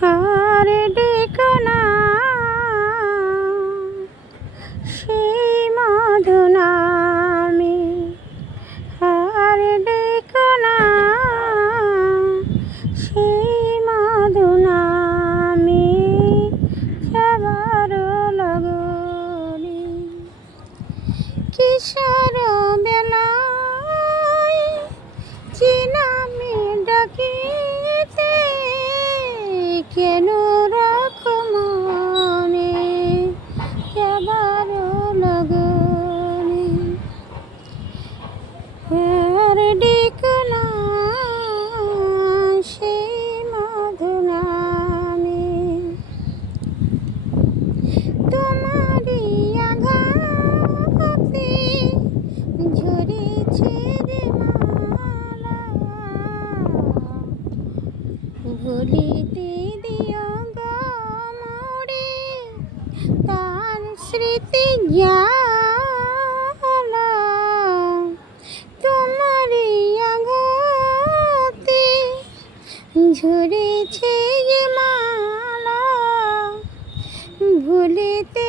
আর ডেকো না সেই মধু নামে, আর ডেকো না সেই মধু নামে যাবার লগনে। কিশোর বেলায় যে নামে ডাকিতে কেন রাখো মনে যাবার লগনে। আর ডেকো না সেই মধু নামে, তোমারই আঘাতে ঝরেছে যে মালা, ভুলিতে দিও গো মোরে তার স্মৃতি জ্বালা। তোমারই আঘাতে ঝরেছে যে মালা, ভুলিতে